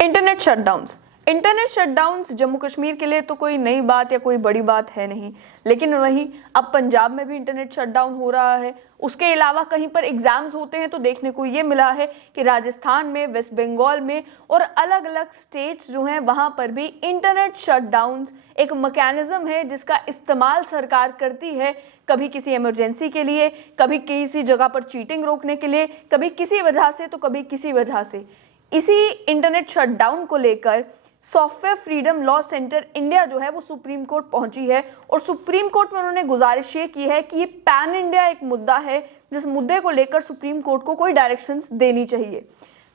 Internet shutdowns Jammu Kashmir के लिए तो कोई नई बात या कोई बड़ी बात है नहीं, लेकिन वहीं अब पंजाब में भी इंटरनेट शटडाउन हो रहा है। उसके अलावा कहीं पर एग्जाम्स होते हैं तो देखने को ये मिला है कि राजस्थान में, वेस्ट बंगाल में और अलग अलग स्टेट्स जो हैं वहां पर भी इंटरनेट शटडाउन्स एक मैकेनिज्म है जिसका इस्तेमाल सरकार करती है, कभी किसी इमरजेंसी के लिए, कभी किसी जगह पर चीटिंग रोकने के लिए, कभी किसी वजह से तो कभी किसी वजह से। इसी इंटरनेट शटडाउन को लेकर software freedom law centre India जो है वो सुप्रीम कोर्ट पहुंची है और सुप्रीम कोर्ट में उन्होंने गुजारिश ये की है कि ये पैन इंडिया एक मुद्दा है जिस मुद्दे को लेकर सुप्रीम कोर्ट को कोई डायरेक्शंस देनी चाहिए।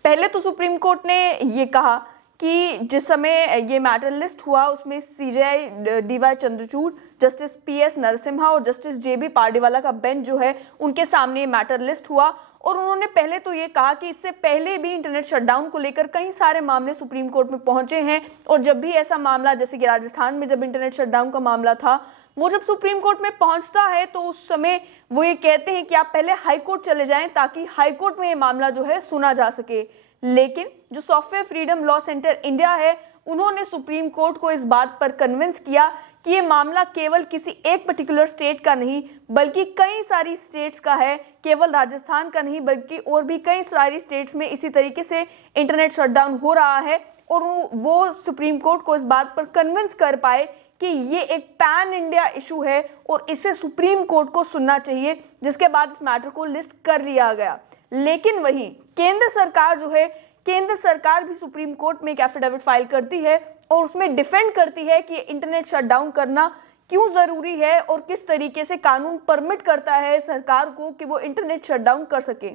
पहले तो सुप्रीम कोर्ट ने ये कहा कि जिस समय ये मैटर लिस्ट हुआ उसमें CJI DY Chandrachud, justice PS Narasimha और जस्टिस जेबी पार्डीवाला का बेंच जो है उनके सामने ये मैटर लिस्ट हुआ और उन्होंने पहले तो ये कहा कि इससे पहले भी इंटरनेट शटडाउन को लेकर कई सारे मामले सुप्रीम कोर्ट में पहुंचे हैं और जब भी ऐसा मामला, जैसे कि राजस्थान में जब इंटरनेट शटडाउन का मामला था, वो जब सुप्रीम कोर्ट में पहुंचता है तो उस समय वो ये कहते हैं कि आप पहले हाई कोर्ट चले जाएं ताकि हाई कोर्ट में ये मामला जो है सुना जा सके। लेकिन जो software freedom law centre India है उन्होंने सुप्रीम कोर्ट को इस बात पर कन्विंस किया कि ये मामला केवल किसी एक पर्टिकुलर स्टेट का नहीं बल्कि कई सारी स्टेट्स का है, केवल राजस्थान का नहीं बल्कि और भी कई सारी स्टेट्स में इसी तरीके से इंटरनेट शटडाउन हो रहा है। और वो सुप्रीम कोर्ट को इस बात पर कन्विंस कर पाए कि ये एक पैन इंडिया इशू है और इसे सुप्रीम कोर्ट को सुनना चाहिए, जिसके बाद इस मैटर को लिस्ट कर लिया गया। लेकिन वहीं केंद्र सरकार जो है, केंद्र सरकार भी सुप्रीम कोर्ट में एक एफिडेविट फाइल करती है और उसमें डिफेंड करती है कि इंटरनेट शटडाउन करना क्यों जरूरी है और किस तरीके से कानून परमिट करता है सरकार को कि वो इंटरनेट शटडाउन कर सके।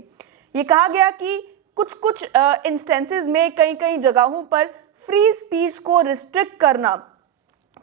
ये कहा गया कि कुछ इंस्टेंसेस में कई जगहों पर फ्री स्पीच को रिस्ट्रिक्ट करना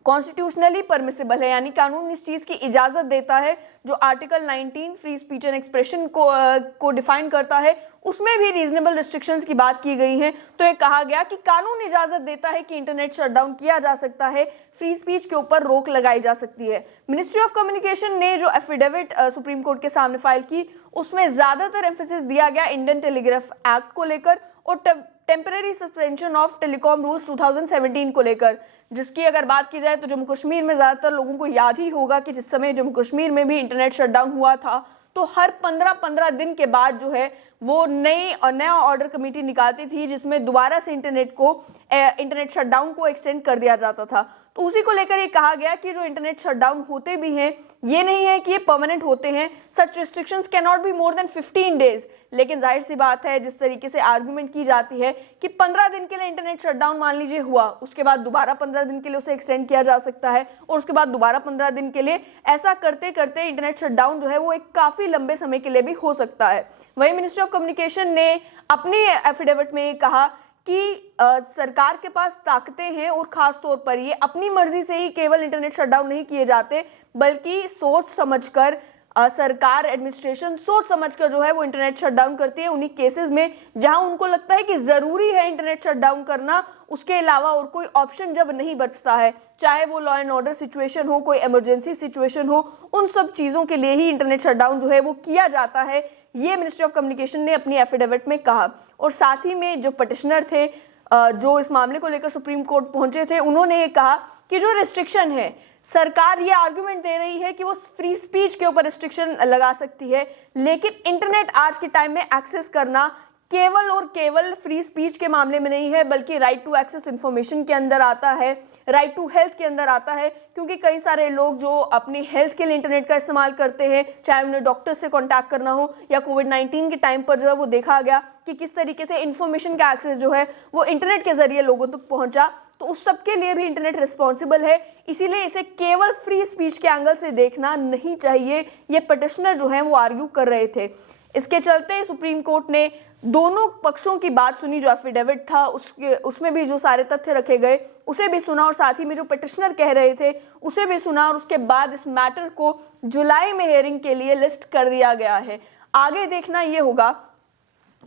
कॉन्स्टिट्यूशनली परमिसिबल है, यानी कानून इस चीज की इजाजत देता है। जो article 19 free speech and expression को डिफाइन करता है उसमें भी रीजनेबल रिस्ट्रिक्शंस की बात की गई है। तो ये कहा गया कि कानून इजाजत देता है कि इंटरनेट शटडाउन किया जा सकता है, फ्री स्पीच के ऊपर रोक लगाई जा सकती है। मिनिस्ट्री ऑफ कम्युनिकेशन ने जो एफिडेविट सुप्रीम कोर्ट के सामने फाइल की उसमें ज्यादातर एम्फेसिस दिया गया इंडियन टेलीग्राफ एक्ट को लेकर और temporary suspension of telecom rules 2017 को लेकर, जिसकी अगर बात की जाए तो जम्मू कश्मीर में ज्यादातर लोगों को याद ही होगा कि जिस समय जम्मू कश्मीर में भी इंटरनेट शटडाउन हुआ था तो हर 15-15 दिन के बाद जो है वो नया ऑर्डर कमेटी निकालती थी जिसमें दोबारा से इंटरनेट शटडाउन को एक्सटेंड कर दिया जाता था। तो उसी को लेकर ये कहा गया कि जो इंटरनेट शटडाउन होते भी हैं ये नहीं है कि ये परमानेंट होते हैं, such restrictions cannot be more than 15 days. लेकिन जाहिर सी बात है जिस तरीके से आर्गुमेंट की जाती है कि 15 दिन के लिए इंटरनेट शटडाउन मान लीजिए हुआ, उसके बाद दोबारा 15 दिन के लिए उसे एक्सटेंड किया जा सकता है और उसके बाद दोबारा 15 दिन के लिए, ऐसा करते करते इंटरनेट शटडाउन जो है वो एक काफी लंबे समय के लिए भी हो सकता है। वहीं मिनिस्ट्री ऑफ कम्युनिकेशन ने अपनी एफिडेविट में कहा कि सरकार के पास ताकतें हैं और खास तौर पर ये अपनी मर्जी से ही केवल इंटरनेट शटडाउन नहीं किए जाते बल्कि सोच समझकर सरकार एडमिनिस्ट्रेशन सोच समझकर जो है वो इंटरनेट शटडाउन करती है उन्हीं केसेस में जहां उनको लगता है कि जरूरी है इंटरनेट शटडाउन करना, उसके अलावा और कोई ऑप्शन जब नहीं बचता है, चाहे वो लॉ एंड ऑर्डर सिचुएशन हो, कोई इमरजेंसी सिचुएशन हो, उन सब चीजों के लिए ही इंटरनेट शटडाउन जो है वो किया जाता है। ये मिनिस्ट्री ऑफ कम्युनिकेशन ने अपनी एफिडेविट में कहा। और साथ ही में जो पटिशनर थे जो इस मामले को लेकर सुप्रीम कोर्ट पहुंचे थे उन्होंने ये कहा कि जो रिस्ट्रिक्शन है, सरकार ये आर्गुमेंट दे रही है कि वो फ्री स्पीच के ऊपर रिस्ट्रिक्शन लगा सकती है, लेकिन इंटरनेट आज के टाइम में एक्सेस करना केवल और केवल फ्री स्पीच के मामले में नहीं है बल्कि राइट टू एक्सेस इंफॉर्मेशन के अंदर आता है, राइट टू हेल्थ के अंदर आता है। क्योंकि कई सारे लोग जो अपनी हेल्थ के लिए इंटरनेट का इस्तेमाल करते हैं, चाहे उन्हें डॉक्टर से कांटेक्ट करना हो या कोविड-19 के टाइम पर जो है वो देखा गया कि किस तरीके से इंफॉर्मेशन का एक्सेस जो है वो इंटरनेट के जरिए लोगों तक पहुंचा, तो उस सब के लिए भी इंटरनेट रिस्पॉन्सिबल है। इसीलिए इसे केवल फ्री स्पीच के एंगल से देखना नहीं चाहिए, ये पटिशनर जो है वो आर्ग्यू कर रहे थे। इसके चलते सुप्रीम कोर्ट ने दोनों पक्षों की बात सुनी, जो एफिडेविट था उसमें भी जो सारे तथ्य रखे गए उसे भी सुना और साथ ही में जो पिटिशनर कह रहे थे उसे भी सुना और उसके बाद इस मैटर को जुलाई में हियरिंग के लिए लिस्ट कर दिया गया है। आगे देखना ये होगा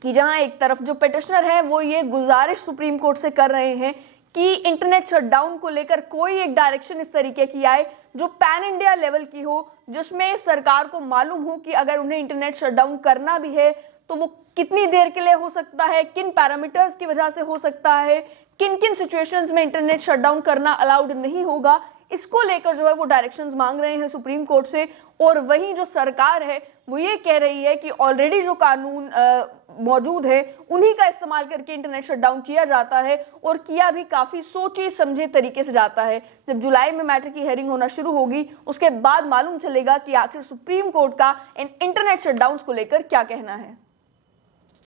कि जहां एक तरफ जो पिटिशनर है वो ये गुजारिश सुप्रीम कोर्ट से कर रहे हैं कि इंटरनेट शटडाउन को लेकर कोई एक डायरेक्शन इस तरीके की आए जो पैन इंडिया लेवल की हो, जिसमें सरकार को मालूम हो कि अगर उन्हें इंटरनेट शटडाउन करना भी है तो वो कितनी देर के लिए हो सकता है, किन पैरामीटर्स की वजह से हो सकता है, किन किन सिचुएशंस में इंटरनेट शटडाउन करना अलाउड नहीं होगा, इसको लेकर जो है वो डायरेक्शंस मांग रहे हैं सुप्रीम कोर्ट से। और वहीं जो सरकार है वो ये कह रही है कि ऑलरेडी जो कानून मौजूद है उन्हीं का इस्तेमाल करके इंटरनेट शटडाउन किया जाता है, और किया भी काफी सोचे समझे तरीके से जाता है। जब जुलाई में मैटर की हेयरिंग होना शुरू होगी उसके बाद मालूम चलेगा कि आखिर सुप्रीम कोर्ट का इन इंटरनेट शटडाउन को लेकर क्या कहना है।